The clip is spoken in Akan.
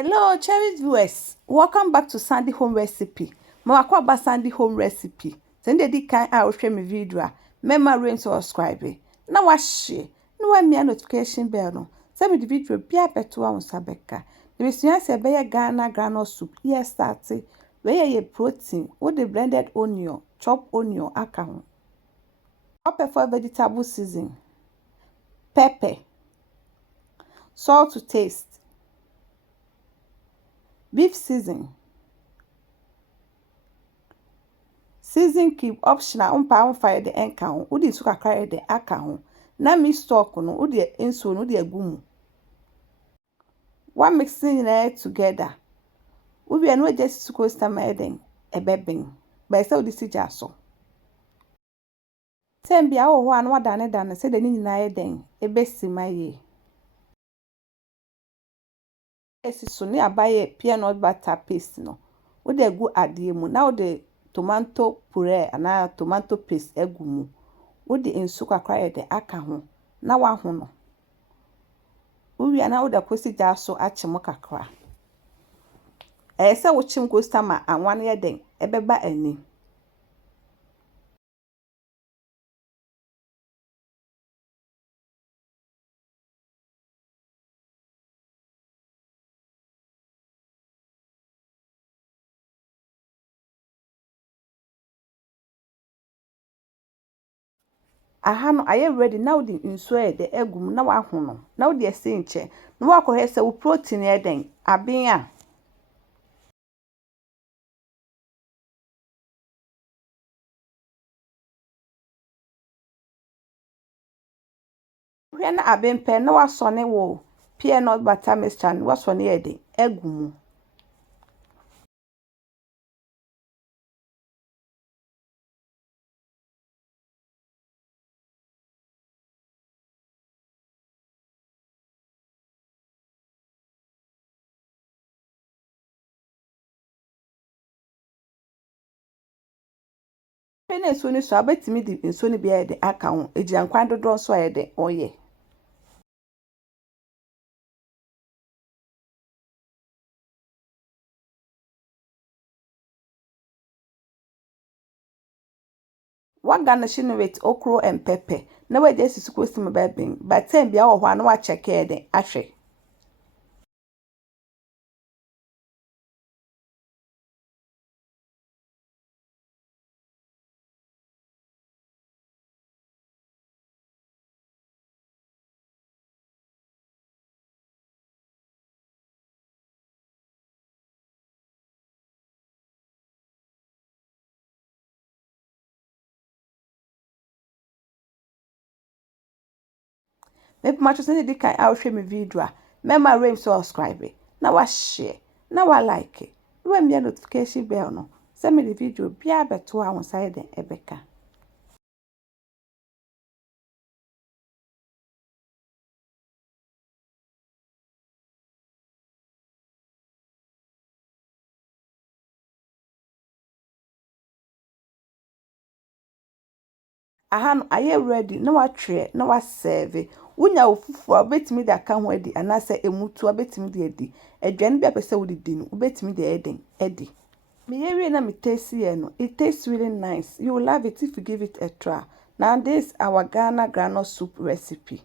Hello, cherished viewers. Welcome back to Sandy Home Recipe. Mwakwa ba Sandy Home Recipe. Sende di kan a ohwe me video. Mema rain subscribe. Na wa share. Na wa mia notification bell no. Se me di video bia beto a unsabeka. The besua se be Ghana groundnut soup. Yes, start. Where ye protein with the blended onion, chopped onion aka ho. Pepper for vegetable season. Pepper. Salt to taste. Beef season. Season cube optional fire the enka ho. Udi suka kra the aka ho. Na mi stock no udi enso no udi agumu. One mixing it together. Ubi anu just to coast eden ebebing. Ba say udi sija so. Tem bia wo ho anu wadane say the ni nyina eden ebesi maye. Esi so ni abaye peanut butter paste no. Udi egu adie mu. Na udi tomato puree ana tomato paste egumu. Udi ensu kakra de aka ho na wa ho no. Uwi ana udi akosi jaso achemo kakra. Ese wo chim kosta ma anwan ye den ebeba ani. Aha no aye ready na udi nsu e de egum na wa ho no. Na udi ese nche. Na wa ko hese wo protein e den aben a. Hwe na aben pe na wa so ne wo peanut butter mixture na wa so ne e de egum. Pene so ni so abetimi di nso ni bia de aka ho egiankwan dodo so aye de oye. One garnishing with okra and pepper. Na we just supposed to be but time bia wo ho na wa check de ahwe. Maybe much as any kind I'll share my video. Mema rain subscribe. Na wa share. Na wa like. We me notification bell no. Send me the video bia beto a on side den ebeka. Aha no aye ready na wa twe na wa serve. Unya ofufu obetimi de aka ho adi anase emutu obetimi de adi. Adwane bia pese wo didi no obetimi de eden adi. Me area na me taste here no. It tastes really nice. You will love it if you give it a try. Now this our Ghana groundnut soup recipe.